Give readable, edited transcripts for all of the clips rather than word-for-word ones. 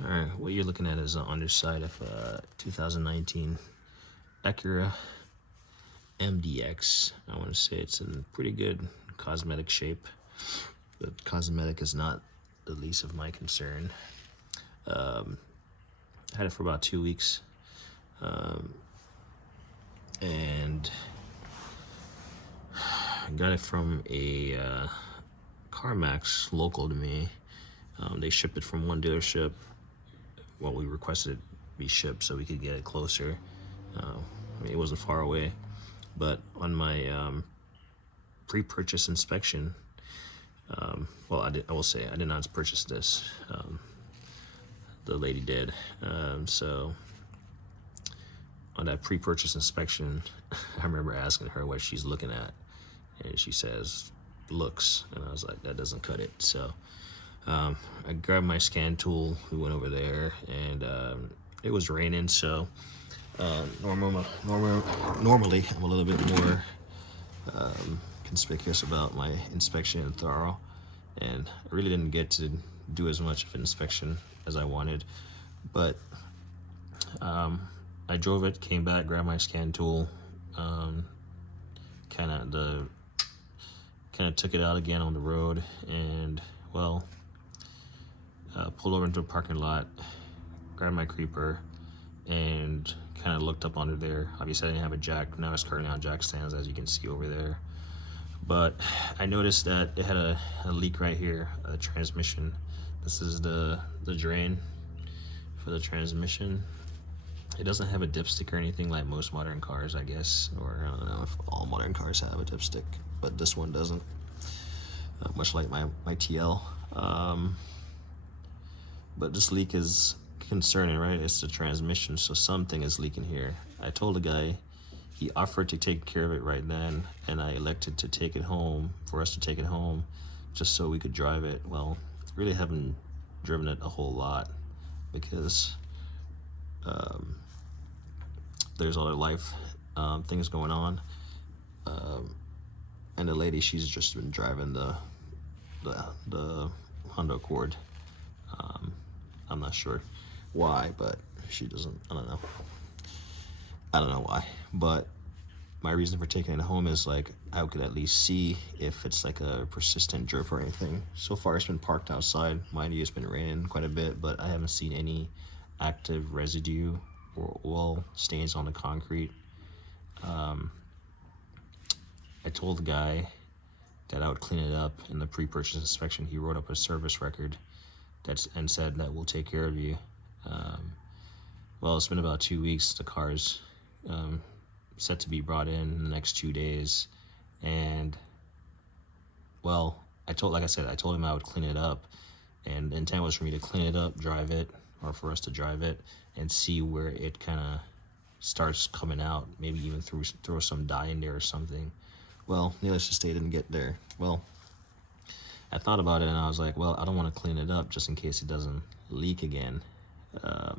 Alright, what you're looking at is the underside of a 2019 Acura MDX. I want to say it's in pretty good cosmetic shape. The cosmetic is not the least of my concern. Had it for about 2 weeks. And I got it from a CarMax local to me. They shipped it from one dealership. Well, we requested it be shipped so we could get it closer. I mean, it wasn't far away, but on my pre-purchase inspection, well, I will say I did not purchase this. The lady did. So on that pre-purchase inspection, I remember asking her what she's looking at, and she says looks, and I was like, that doesn't cut it. So I grabbed my scan tool. We went over there, and it was raining, so normally I'm a little bit more conspicuous about my inspection and thorough, and I really didn't get to do as much of an inspection as I wanted. But I drove it, came back, grabbed my scan tool, kind of took it out again on the road, and well, pulled over into a parking lot, grabbed my creeper, and kind of looked up under there. Obviously I didn't have a jack. Now it's currently on jack stands, as you can see over there. But I noticed that it had a leak right here, a transmission. This is the drain for the transmission. It doesn't have a dipstick or anything like most modern cars, I guess, or I don't know if all modern cars have a dipstick, but this one doesn't, much like my TL. But this leak is concerning, right? It's the transmission, so something is leaking here. I told the guy, he offered to take care of it right then, and I elected to take it home, for us to take it home, just so we could drive it. Well, really haven't driven it a whole lot, because there's other life things going on, and the lady, she's just been driving the Honda Accord. I'm not sure why, but she doesn't. I don't know why, but my reason for taking it home is like I could at least see if it's like a persistent drip or anything. So far it's been parked outside. Mind you, it's been raining quite a bit, but I haven't seen any active residue or oil stains on the concrete. I told the guy that I would clean it up in the pre-purchase inspection. He wrote up a service record and said that we'll take care of you. Well, it's been about 2 weeks. The car's set to be brought in the next 2 days, and well, like I said, I told him I would clean it up, and the intent was for me to clean it up, drive it, or for us to drive it and see where it kind of starts coming out, maybe even throw some dye in there or something. Well, needless to say, didn't get there. Well, I thought about it, and I was like, well, I don't want to clean it up just in case it doesn't leak again. I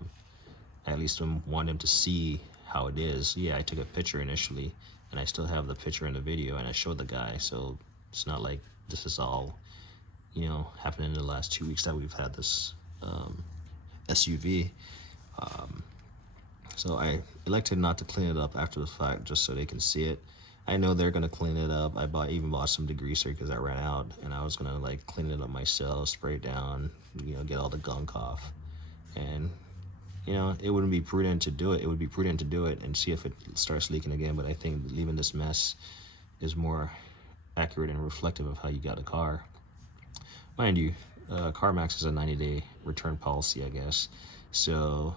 at least want him to see how it is. Yeah, I took a picture initially, and I still have the picture in the video, and I showed the guy, so it's not like this is all, happening in the last 2 weeks that we've had this SUV. So I elected not to clean it up after the fact, just so they can see it. I know they're gonna clean it up. I even bought some degreaser because I ran out, and I was gonna like clean it up myself, spray it down, get all the gunk off. And it wouldn't be prudent to do it. It would be prudent to do it and see if it starts leaking again. But I think leaving this mess is more accurate and reflective of how you got a car. Mind you, CarMax is a 90-day return policy, I guess. So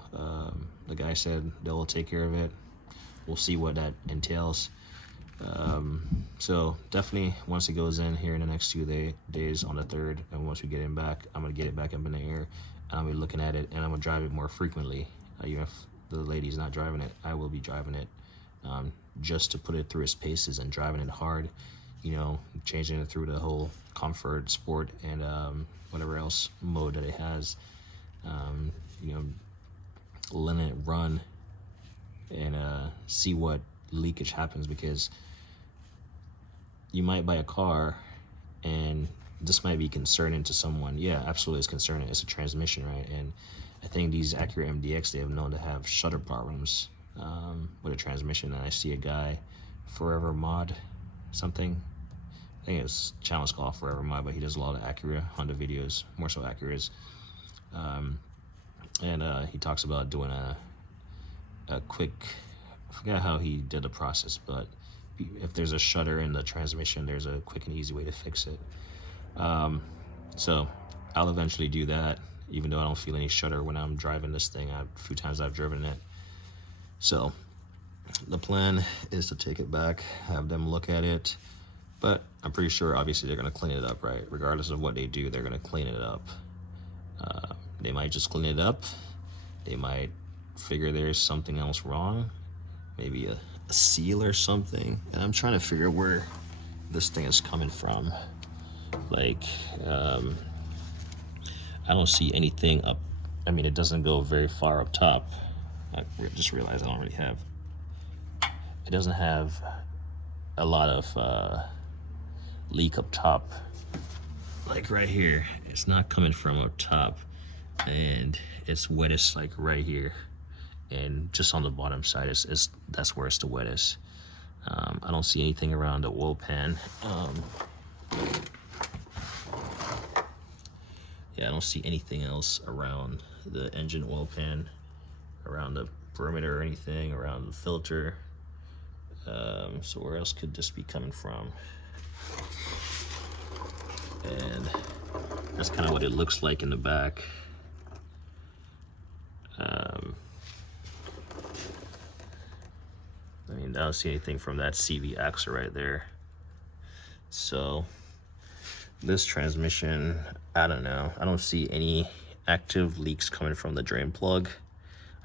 the guy said they'll take care of it. We'll see what that entails. So definitely once it goes in here in the next 2 days on the 3rd, and once we get it back, I'm gonna get it back up in the air. I'll be looking at it, and I'm gonna drive it more frequently. Even if the lady's not driving it, I will be driving it, just to put it through its paces and driving it hard, changing it through the whole comfort, sport, and whatever else mode that it has. Letting it run and see what leakage happens, because you might buy a car and this might be concerning to someone. Yeah, absolutely, it's concerning. It's a transmission, right? And I think these Acura MDX, they have known to have shutter problems with a transmission. And I see a guy, Forever Mod, something. I think his channel's called Forever Mod, but he does a lot of Acura Honda videos, more so Acuras. And he talks about doing a quick, I forget how he did the process, but if there's a shutter in the transmission, there's a quick and easy way to fix it. So I'll eventually do that, even though I don't feel any shudder when I'm driving this thing. A few times I've driven it. So the plan is to take it back, have them look at it, but I'm pretty sure obviously they're going to clean it up, right? Regardless of what they do, they're going to clean it up. They might just clean it up. They might figure there's something else wrong, maybe a seal or something. And I'm trying to figure where this thing is coming from. Like, I don't see anything up. I mean, it doesn't go very far up top. I just realized I don't really have. It doesn't have a lot of leak up top. Like right here, it's not coming from up top, and it's wettest like right here, and just on the bottom side, that's where it's the wettest. I don't see anything around the oil pan. Yeah, I don't see anything else around the engine oil pan, around the perimeter or anything, around the filter. So where else could this be coming from? And that's kind of what it looks like in the back. I mean, I don't see anything from that CV axle right there. So this transmission, I don't know. I don't see any active leaks coming from the drain plug.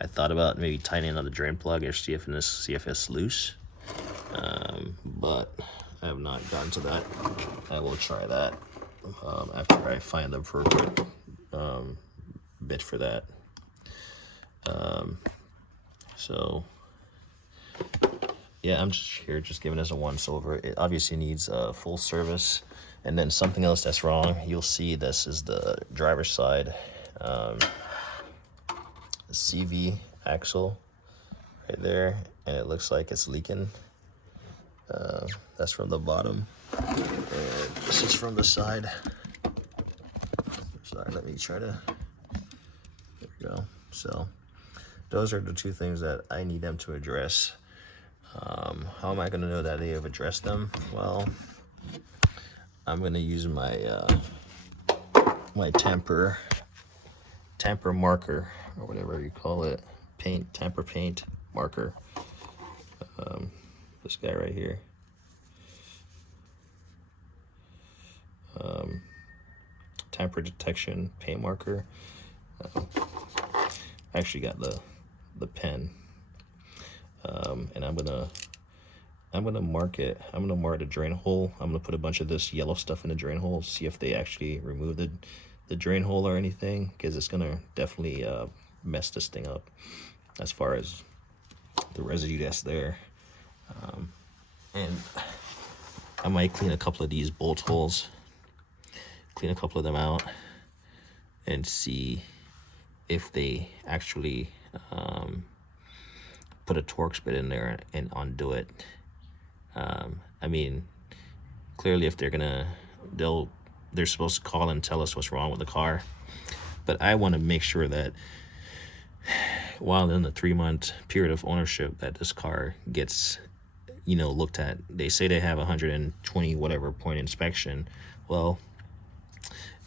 I thought about maybe tightening on the drain plug or see if it's loose. But I have not gotten to that. I will try that after I find the appropriate bit for that. So yeah, I'm just here just giving this a once over. It obviously needs a full service. And then something else that's wrong, you'll see this is the driver's side CV axle right there, and it looks like it's leaking. That's from the bottom, and this is from the side. Sorry, let me try to, there we go. So those are the two things that I need them to address. How am I going to know that they have addressed them? Well, I'm going to use my my tamper marker, or whatever you call it, tamper paint marker. This guy right here. Tamper detection paint marker. I actually got the pen, and I'm gonna mark it. I'm gonna mark the drain hole. I'm gonna put a bunch of this yellow stuff in the drain hole, see if they actually remove the drain hole or anything, because it's gonna definitely mess this thing up as far as the residue that's there. And I might clean a couple of these bolt holes, clean a couple of them out, and see if they actually put a Torx bit in there and undo it. I mean, clearly if they're supposed to call and tell us what's wrong with the car, but I want to make sure that while in the 3-month period of ownership that this car gets, looked at. They say they have 120 whatever point inspection. Well,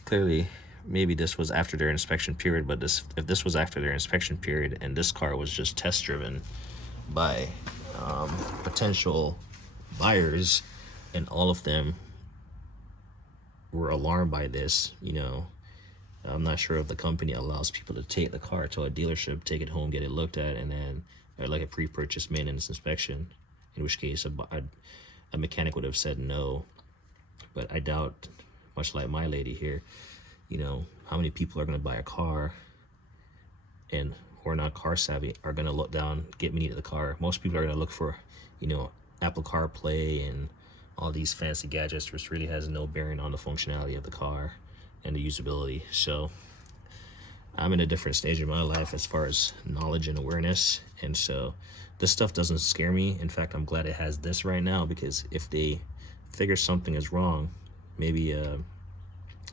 clearly maybe this was after their inspection period, but if this was after their inspection period and this car was just test driven by potential buyers, and all of them were alarmed by this, I'm not sure if the company allows people to take the car to a dealership, take it home, get it looked at, and then like a pre-purchase maintenance inspection, in which case a mechanic would have said no. But I doubt, much like my lady here, how many people are going to buy a car and who are not car savvy are going to look down, get me into the car. Most people are going to look for, Apple CarPlay and all these fancy gadgets, which really has no bearing on the functionality of the car and the usability. So I'm in a different stage of my life as far as knowledge and awareness, and so this stuff doesn't scare me. In fact, I'm glad it has this right now, because if they figure something is wrong, maybe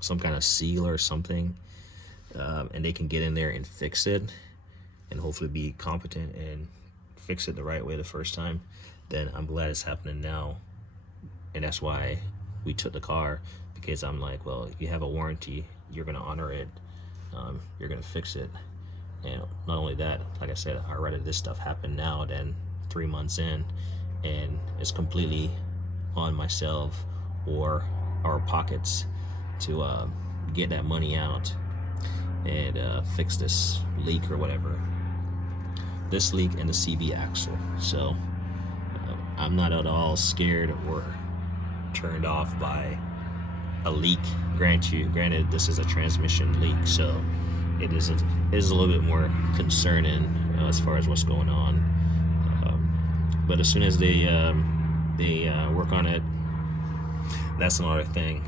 some kind of seal or something, and they can get in there and fix it and hopefully be competent and fix it the right way the first time, then I'm glad it's happening now. And that's why we took the car, because I'm like, well, you have a warranty, you're gonna honor it, you're gonna fix it. And not only that, like I said, I'd rather this stuff happen now than 3 months in, and it's completely on myself or our pockets to get that money out and fix this leak or whatever. This leak and the CV axle. So I'm not at all scared or turned off by a leak. Granted, this is a transmission leak, so it is a little bit more concerning as far as what's going on. But as soon as they work on it, that's another thing.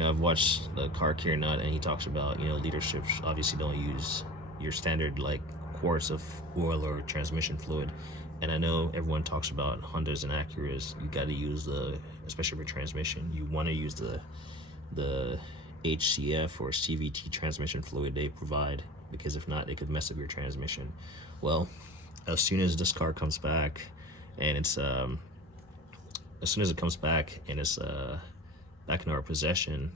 I've watched the Car Care Nut, and he talks about, leaderships obviously don't use your standard like quarts of oil or transmission fluid. And I know everyone talks about Hondas and Acuras. You got to use especially for transmission, you want to use the HCF or CVT transmission fluid they provide, because if not, they could mess up your transmission. Well, as soon as this car comes back, and it's back in our possession,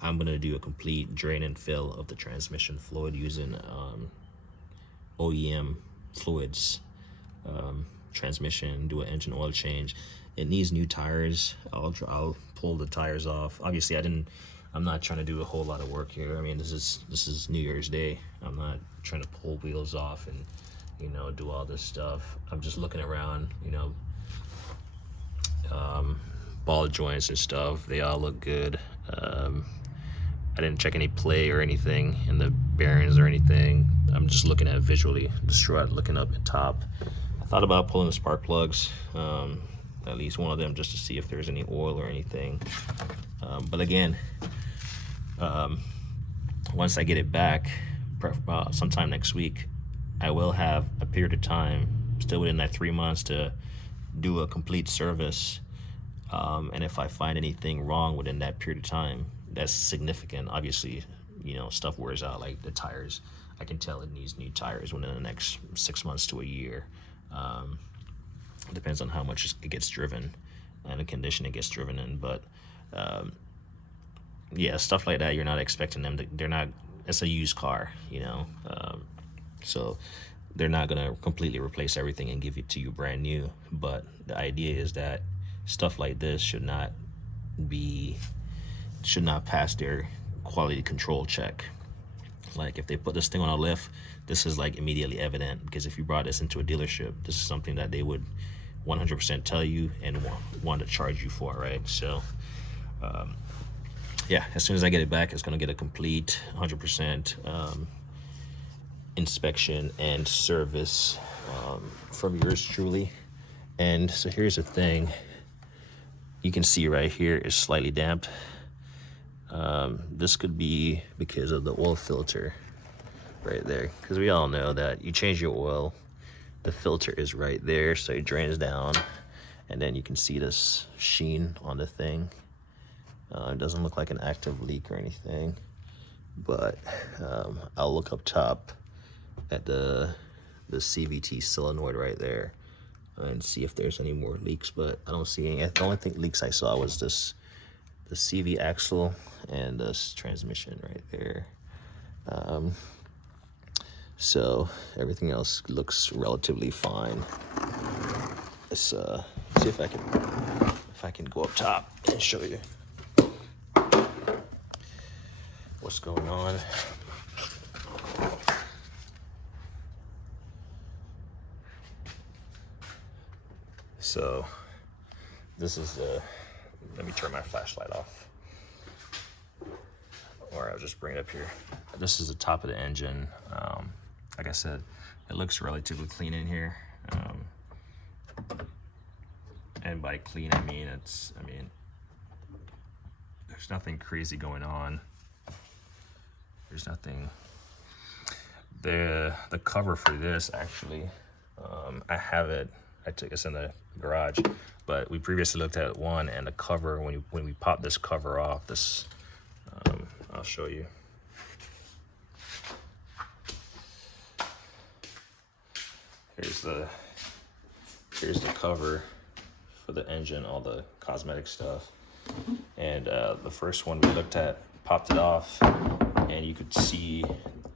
I'm gonna do a complete drain and fill of the transmission fluid using OEM fluids. Transmission, do an engine oil change. It needs new tires. I'll pull the tires off. Obviously, I'm not trying to do a whole lot of work here. I mean, this is New Year's Day. I'm not trying to pull wheels off and do all this stuff. I'm just looking around, ball joints and stuff. They all look good. I didn't check any play or anything in the bearings or anything. I'm just looking at visually the strut, looking up at top. I thought about pulling the spark plugs, at least one of them, just to see if there's any oil or anything. But again, once I get it back, sometime next week, I will have a period of time, still within that 3 months, to do a complete service. And if I find anything wrong within that period of time, that's significant. Obviously, stuff wears out, like the tires. I can tell it needs new tires within the next 6 months to a year. Depends on how much it gets driven and the condition it gets driven in. But yeah, stuff like that, you're not expecting them to, they're not, it's a used car, so they're not gonna completely replace everything and give it to you brand new. But the idea is that stuff like this should not pass their quality control check. Like if they put this thing on a lift, this is like immediately evident, because if you brought this into a dealership, this is something that they would 100% tell you and want to charge you for, right? So yeah, as soon as I get it back, it's gonna get a complete 100% inspection and service from yours truly. And so here's the thing, you can see right here is slightly damped. This could be because of the oil filter right there, because we all know that you change your oil, the filter is right there, so it drains down, and then you can see this sheen on the thing. It doesn't look like an active leak or anything, but I'll look up top at the CVT solenoid right there and see if there's any more leaks, but I don't see any. The only leaks I saw was the CV axle and this transmission right there. So everything else looks relatively fine. Let's see if I can go up top and show you what's going on. So this is let me turn my flashlight off, or I'll just bring it up here. This is the top of the engine. Like I said, it looks relatively clean in here. And by clean, I mean there's nothing crazy going on. There's nothing. The cover for this, actually, I have it. I took this in the garage, but we previously looked at one, and the cover, when we pop this cover off, this I'll show you. Here's the cover for the engine, all the cosmetic stuff. And the first one we looked at, popped it off, and you could see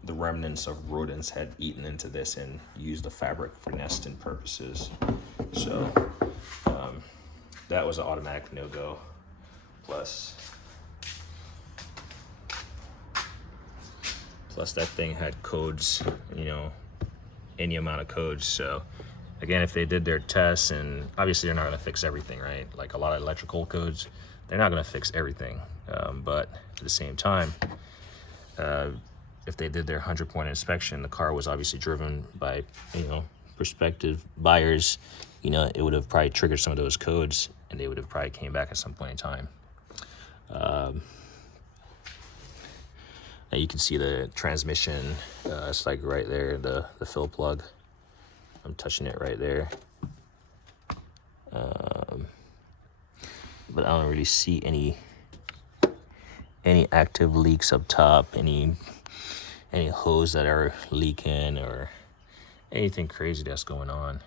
the remnants of rodents had eaten into this and used the fabric for nesting purposes. So that was an automatic no-go. Plus that thing had codes, you know, any amount of codes. So again, if they did their tests, and obviously they're not going to fix everything, right? Like a lot of electrical codes, they're not going to fix everything. But at the same time, if they did their 100-point inspection, the car was obviously driven by, you know, prospective buyers, you know, it would have probably triggered some of those codes, and they would have probably came back at some point in time. Now you can see the transmission, it's like right there, the fill plug. I'm touching it right there. But I don't really see any active leaks up top, any hose that are leaking or anything crazy that's going on.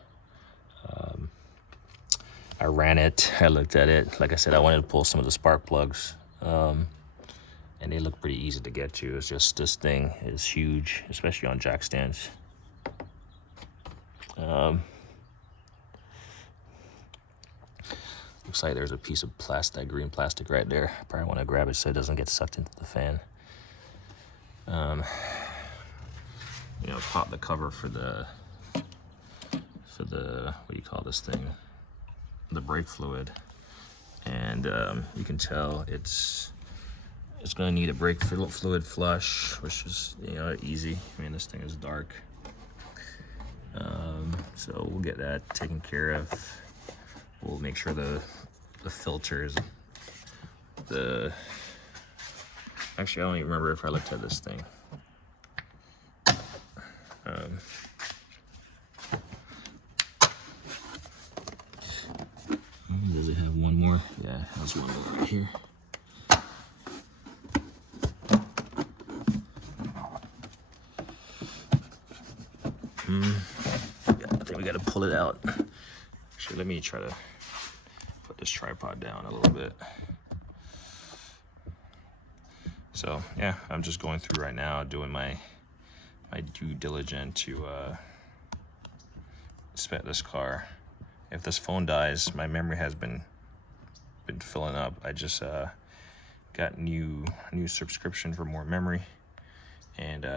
I ran it, I looked at it. Like I said, I wanted to pull some of the spark plugs, and they look pretty easy to get to. It's just this thing is huge, especially on jack stands. Looks like there's a piece of plastic, green plastic right there. I probably want to grab it so it doesn't get sucked into the fan. You know, pop the cover for the what do you call this thing? The brake fluid, and you can tell it's going to need a brake fluid flush, which is, you know, easy. I mean, this thing is dark, so we'll get that taken care of. We'll make sure the filters, actually I don't even remember if I looked at this thing. Does it have one more? Yeah, it has one more right here. Yeah, I think we got to pull it out. Actually, let me try to put this tripod down a little bit. So yeah, I'm just going through right now, doing my due diligence to inspect this car. If this phone dies, my memory has been filling up. I just got new subscription for more memory, and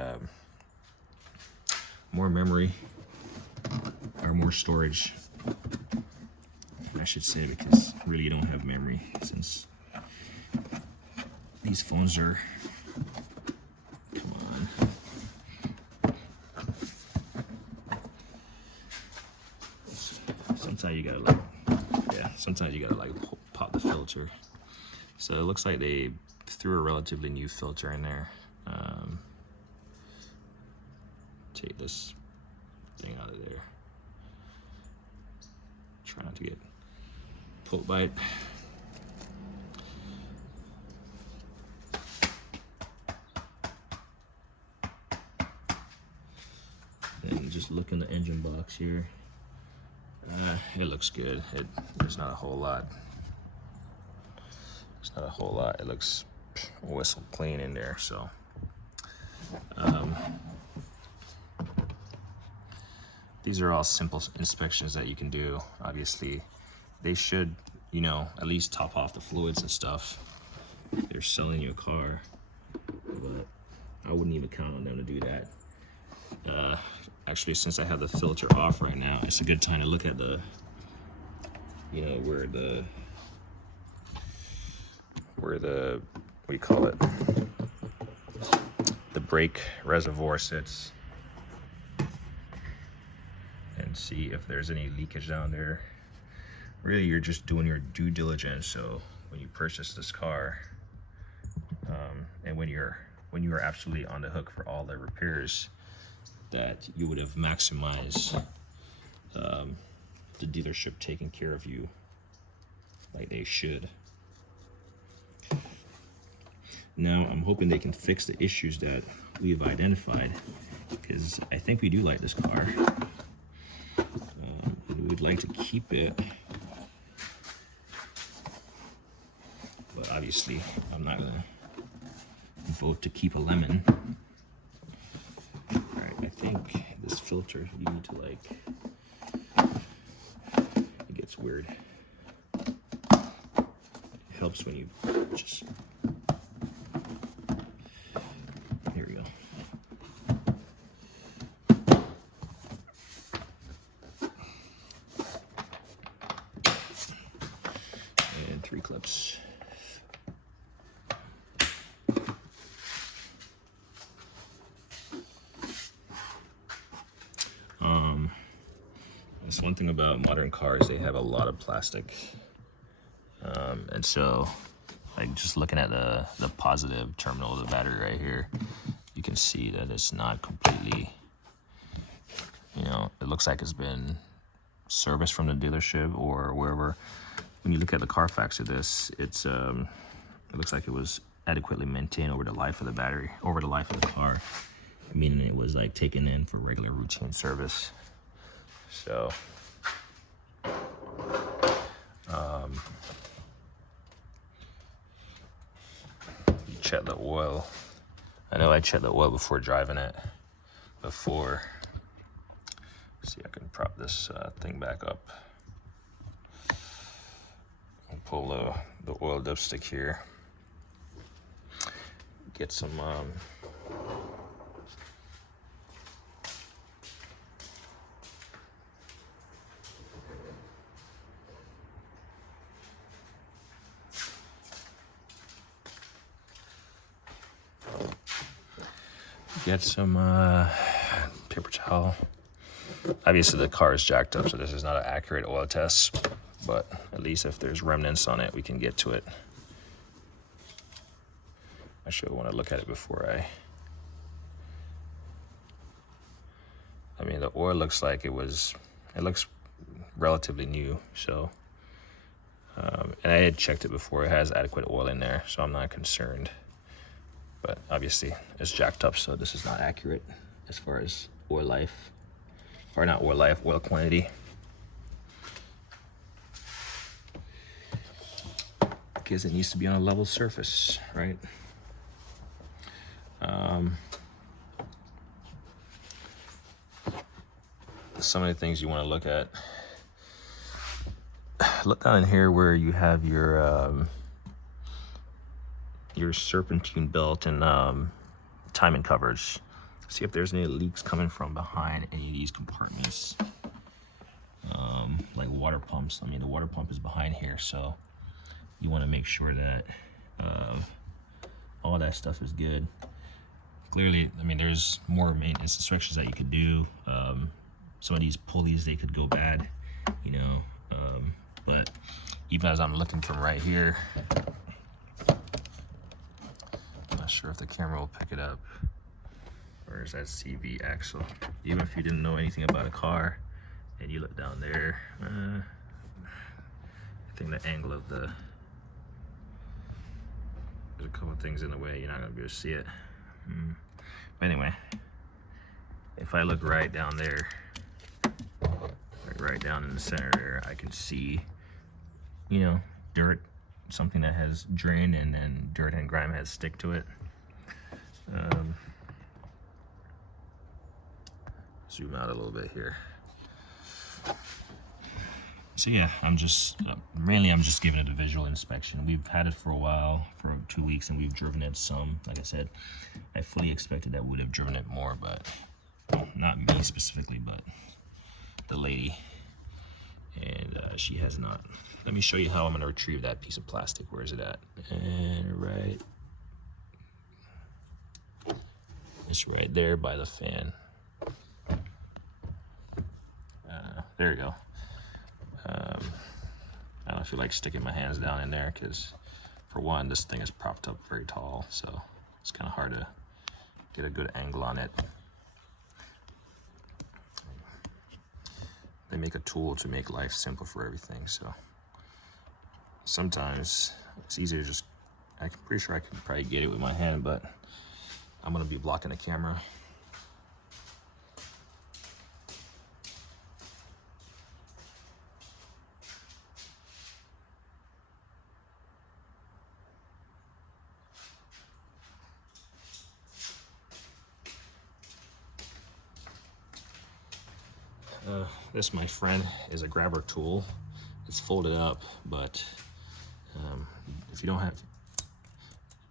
more memory or more storage, I should say, because really you don't have memory, since these phones are, come on. Sometimes you gotta like pop the filter. So it looks like they threw a relatively new filter in there. Take this thing out of there. Try not to get poked by it. And just look in the engine box here. It looks good. There's not a whole lot. It's not a whole lot. It looks whistle clean in there. So, these are all simple inspections that you can do. Obviously, they should, you know, at least top off the fluids and stuff. They're selling you a car, but I wouldn't even count on them to do that. Actually, since I have the filter off right now, it's a good time to look at the, you know, where the, what do you call it? The brake reservoir sits, and see if there's any leakage down there really you're just doing your due diligence. So when you purchase this car, and when you are absolutely on the hook for all the repairs, that you would have maximized the dealership taking care of you like they should. Now I'm hoping they can fix the issues that we've identified, because I think we do like this car. We would like to keep it, but obviously I'm not gonna vote to keep a lemon. All right, I think this filter, you need to like, it gets weird. It helps when you just, here we go. And 3 clips. That's one thing about modern cars, they have a lot of plastic. And so, like, just looking at the positive terminal of the battery right here, you can see that it's not completely, you know, it looks like it's been serviced from the dealership or wherever. When you look at the Carfax of this, it's it looks like it was adequately maintained over the life of the battery, over the life of the car, meaning it was like taken in for regular routine service. So you check the oil. I know I checked the oil before driving it. Before, let's see, I can prop this thing back up. I'll pull the oil dipstick here. Get some paper towel. Obviously the car is jacked up, so this is not an accurate oil test, but at least if there's remnants on it, we can get to it. I should want to look at it before I mean, the oil looks like it looks relatively new, so, and I had checked it before. It has adequate oil in there, so I'm not concerned. But obviously it's jacked up, so this is not accurate as far as oil life, or not oil life, oil quantity. Because it needs to be on a level surface, right? Some of the things you want to look at. Look down in here where you have your serpentine belt and timing covers. See if there's any leaks coming from behind any of these compartments. Like water pumps. I mean, the water pump is behind here, so you want to make sure that all that stuff is good. Clearly, I mean, there's more maintenance instructions that you could do. Some of these pulleys, they could go bad, you know, but even as I'm looking from right here, I'm not sure if the camera will pick it up. Where's that CV axle? Even if you didn't know anything about a car and you look down there, I think the angle of there's a couple of things in the way, you're not gonna be able to see it. But anyway, if I look right down there, right down in the center there, I can see, you know, dirt, something that has drained, and then dirt and grime has stick to it. Zoom out a little bit here. So yeah, I'm just mainly I'm just giving it a visual inspection. We've had it for a while, for 2 weeks, and we've driven it some. Like I said, I fully expected that we would have driven it more, but not me specifically, but the lady, and she has not. Let me show you how I'm going to retrieve that piece of plastic. Where is it at? And right, it's right there by the fan. There you go. feel like sticking my hands down in there because, for one, this thing is propped up very tall, so it's kind of hard to get a good angle on it. They make a tool to make life simple for everything, so sometimes it's easier to just, I'm pretty sure I could probably get it with my hand, but I'm gonna be blocking the camera. This, my friend, is a grabber tool. It's folded up, but if you don't have,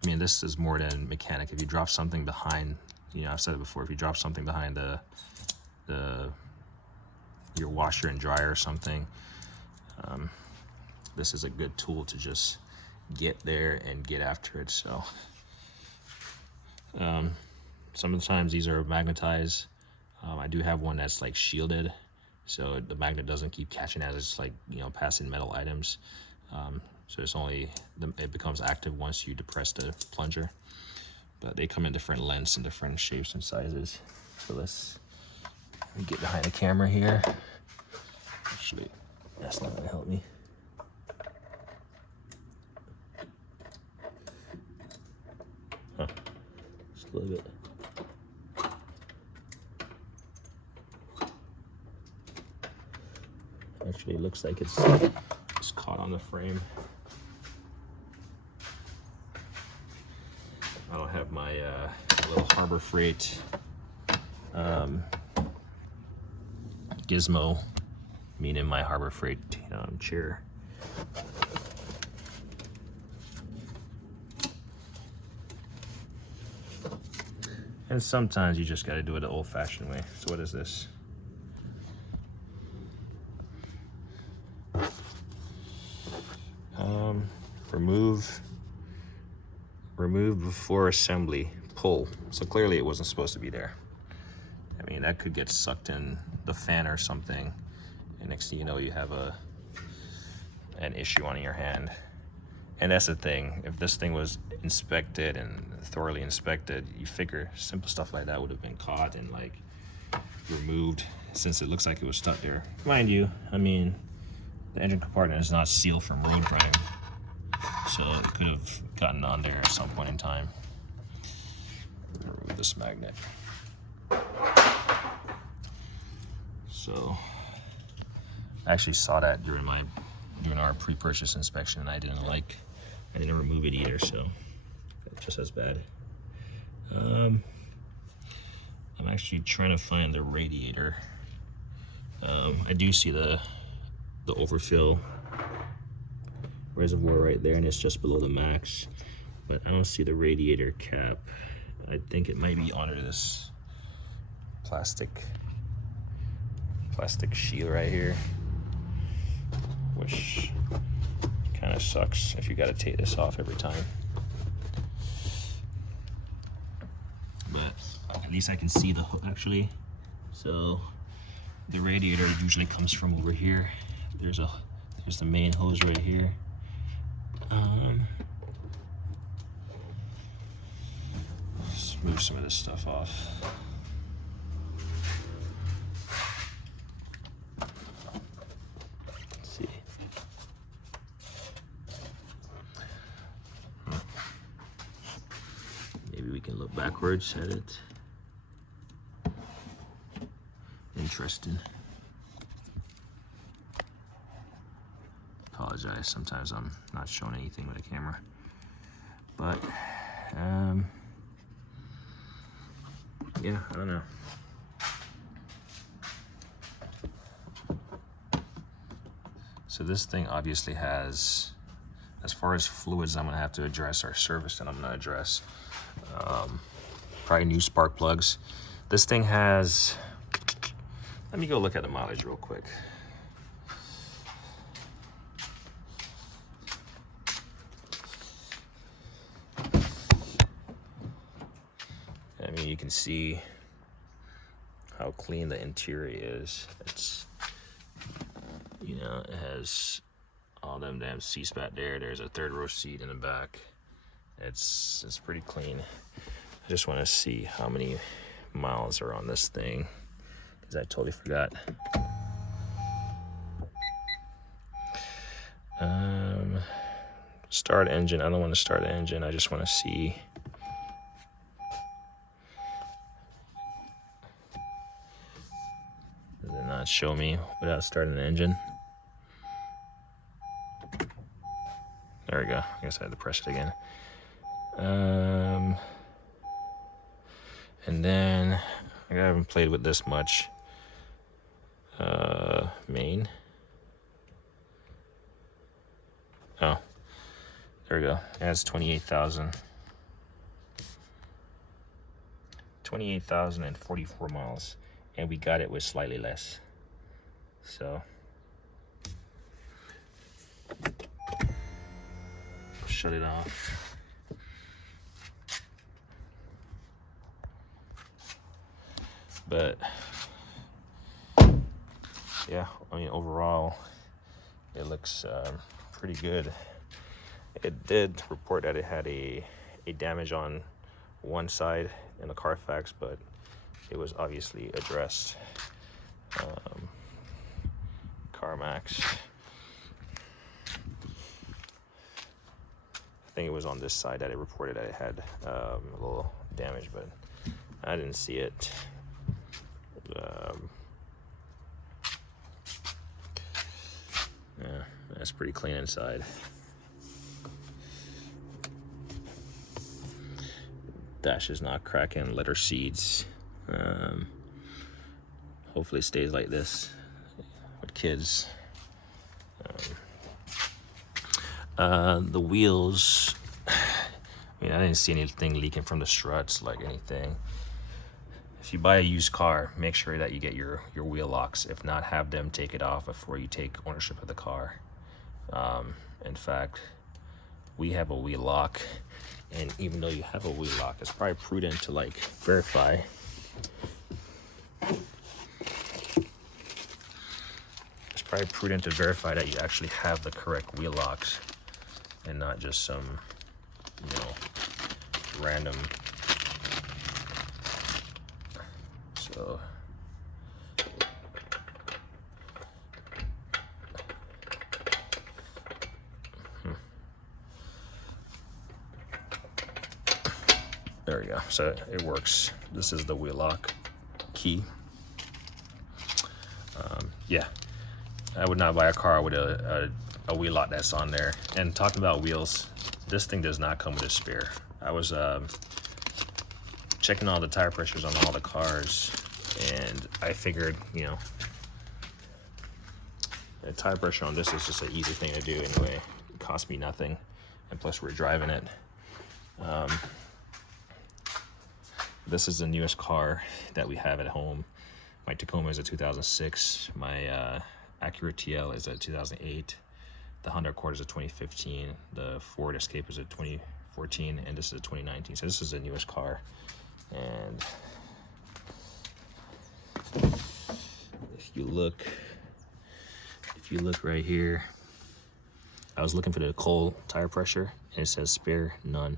I mean, this is more than mechanic. If you drop something behind, you know, I've said it before, if you drop something behind your washer and dryer or something, this is a good tool to just get there and get after it. So sometimes these are magnetized. I do have one that's like shielded, so the magnet doesn't keep catching as it's like, you know, passing metal items. So it's only, it becomes active once you depress the plunger. But they come in different lengths and different shapes and sizes. So let's get behind the camera here. Actually, that's not gonna help me. Huh, just a little bit. Actually, it looks like it's caught on the frame. I don't have my little Harbor Freight gizmo, meaning my Harbor Freight chair. And sometimes you just got to do it the old-fashioned way. So what is this? Remove before assembly, pull. So clearly it wasn't supposed to be there. I mean, that could get sucked in the fan or something, and next thing you know, you have an issue on your hand. And that's the thing, if this thing was inspected and thoroughly inspected, you figure simple stuff like that would have been caught and like removed, since it looks like it was stuck there. Mind you, I mean, the engine compartment is not sealed from road running, so it could have gotten on there at some point in time. Remove this magnet. So I actually saw that during our pre-purchase inspection, and I didn't remove it either, so just as bad. I'm actually trying to find the radiator. I do see the overfill reservoir right there, and it's just below the max, but I don't see the radiator cap. I think it might be under this plastic shield right here, which kind of sucks if you got to take this off every time. But at least I can see the hook actually. So the radiator usually comes from over here. There's the main hose right here. Let's move some of this stuff off. Let's see. Maybe we can look backwards at it. Interesting. Apologize, sometimes I'm not showing anything with a camera, but yeah, I don't know. So this thing obviously has, as far as fluids I'm gonna have to address, or service that I'm gonna address, probably new spark plugs. This thing has, let me go look at the mileage real quick. I mean, you can see how clean the interior is. It's, you know, it has all them damn seats back there. There's a third row seat in the back. It's pretty clean. I just want to see how many miles are on this thing, because I totally forgot. Start engine. I don't want to start the engine. I just want to see. Does it not show me without starting the engine? There we go. I guess I had to press it again. And then I haven't played with this much. Main. Oh, there we go. It has 28,000. 28,044 miles, and we got it with slightly less. So shut it off. But yeah, I mean, overall, it looks pretty good. It did report that it had a damage on one side in the Carfax, but it was obviously addressed. CarMax. I think it was on this side that it reported that it had a little damage, but I didn't see it. Yeah, that's pretty clean inside. Dash is not cracking, leather seats. Hopefully it stays like this with kids. The wheels, I mean, I didn't see anything leaking from the struts, like anything. If you buy a used car, make sure that you get your wheel locks. If not, have them take it off before you take ownership of the car. In fact, we have a wheel lock, and even though you have a wheel lock, it's probably prudent to like verify. It's probably prudent to verify that you actually have the correct wheel locks, and not just some, random. So there we go. So it works. This is the wheel lock key. Yeah, I would not buy a car with a wheel lock that's on there. And talking about wheels, this thing does not come with a spare. I was checking all the tire pressures on all the cars, and I figured, the tire pressure on this is just an easy thing to do anyway. It cost me nothing, and plus we're driving it. This is the newest car that we have at home. My Tacoma is a 2006. My Acura TL is a 2008. The Honda Accord is a 2015. The Ford Escape is a 2014, and this is a 2019. So this is the newest car. And if you look right here, I was looking for the cold tire pressure, and it says spare none.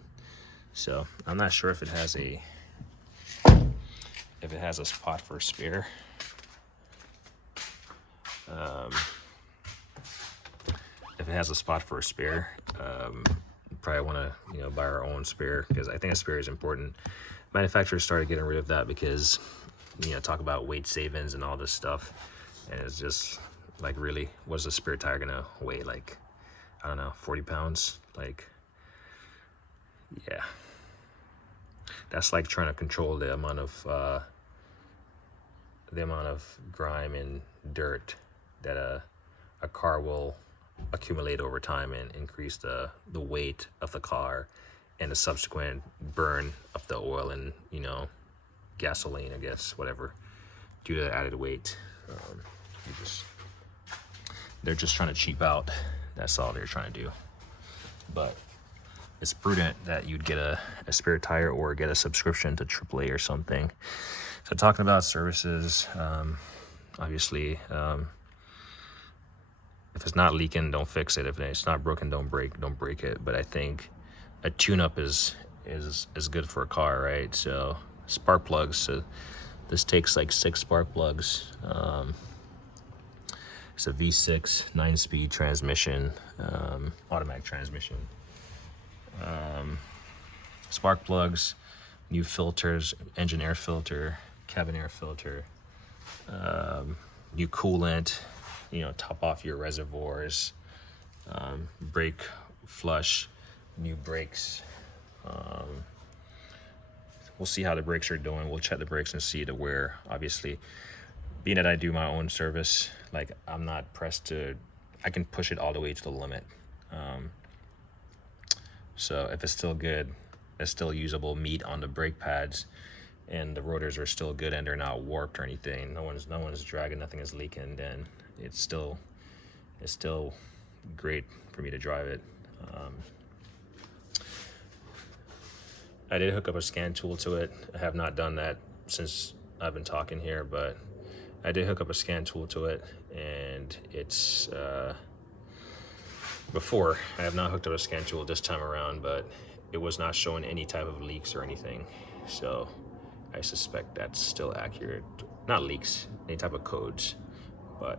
So I'm not sure if it has a spot for a spare. If it has a spot for a spare, probably want to buy our own spare, because I think a spare is important. Manufacturers started getting rid of that because talk about weight savings and all this stuff, and it's just like, really, what's a spare tire gonna weigh? Like, I don't know, 40 pounds? Like, yeah, that's like trying to control the amount of grime and dirt that a car will accumulate over time, and increase the weight of the car and the subsequent burn of the oil and gasoline, I guess, whatever, due to the added weight. They're just trying to cheap out. That's all they're trying to do. But it's prudent that you'd get a spare tire or get a subscription to AAA or something. So talking about services, obviously, if it's not leaking, don't fix it. If it's not broken, don't break it. But I think a tune-up is good for a car, right? So spark plugs. So this takes like 6 spark plugs. It's a V6 9-speed transmission, automatic transmission. Spark plugs, new filters, engine air filter, cabin air filter, new coolant, you know, top off your reservoirs, brake flush, new brakes. We'll see how the brakes are doing. We'll check the brakes and see to where, obviously, being that I do my own service, like I'm not pressed to, I can push it all the way to the limit. So if it's still good, it's still usable meat on the brake pads, and the rotors are still good and they're not warped or anything. No one's dragging, nothing is leaking. Then it's still great for me to drive it. I did hook up a scan tool to it. I have not done that since I've been talking here, but I did hook up a scan tool to it, and it's before I have not hooked up a scan tool this time around, but it was not showing any type of leaks or anything. So I suspect that's still accurate. Not leaks, any type of codes. But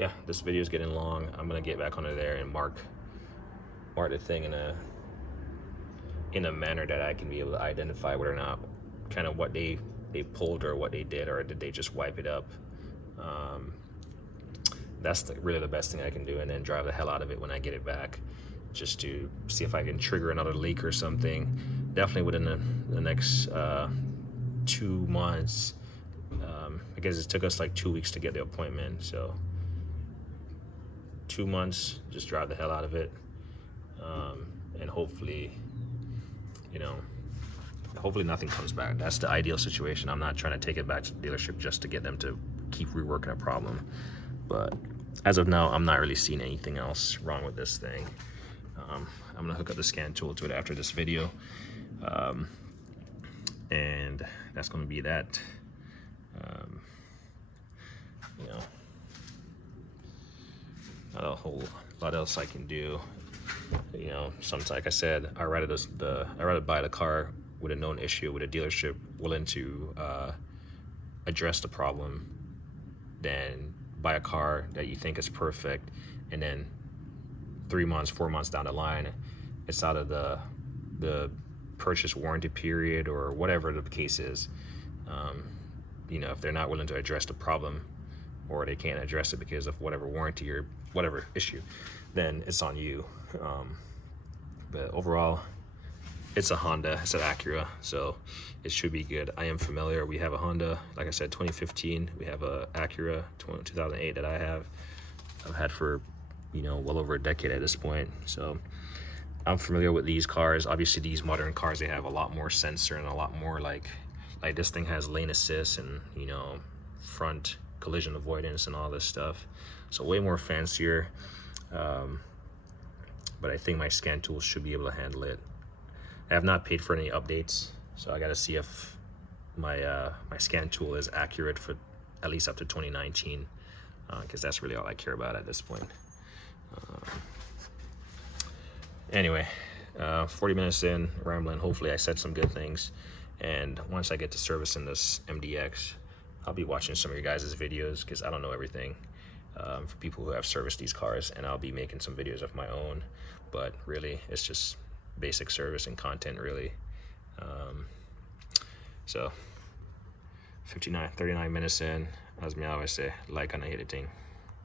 yeah, this video is getting long. I'm gonna get back onto there and mark the thing in a manner that I can be able to identify whether or not kind of what they pulled or what they did, or did they just wipe it up. That's really the best thing I can do, and then drive the hell out of it when I get it back, just to see if I can trigger another leak or something. Definitely within the next 2 months, because it took us like 2 weeks to get the appointment. So 2 months, just drive the hell out of it, and hopefully, you know, hopefully nothing comes back. That's the ideal situation. I'm not trying to take it back to the dealership just to get them to keep reworking a problem. But as of now, I'm not really seeing anything else wrong with this thing. I'm gonna hook up the scan tool to it after this video. And that's gonna be that. You know, not a whole lot else I can do. You know, sometimes, like I said, I'd rather buy the car with a known issue, with a dealership willing to address the problem, than buy a car that you think is perfect, and then 3 months, 4 months down the line, it's out of the purchase warranty period or whatever the case is. You know, if they're not willing to address the problem, or they can't address it because of whatever warranty or whatever issue, then it's on you. But overall, it's a Honda, it's an Acura, so it should be good. I am familiar. We have a Honda, like I said, 2015. We have a Acura 2008 that I've had for, you know, well over a decade at this point. So I'm familiar with these cars. Obviously, these modern cars, they have a lot more sensor and a lot more like this thing has lane assist and, you know, front collision avoidance and all this stuff. So way more fancier. But I think my scan tool should be able to handle it. I have not paid for any updates, so I got to see if my scan tool is accurate for at least up to 2019, because that's really all I care about at this point. Anyway, 40 minutes in, rambling. Hopefully I said some good things, and once I get to servicing this MDX, I'll be watching some of your guys' videos, because I don't know everything, for people who have serviced these cars, and I'll be making some videos of my own. But really, it's just basic service and content, really. So 39 minutes in, as me always say, like and I hit a thing.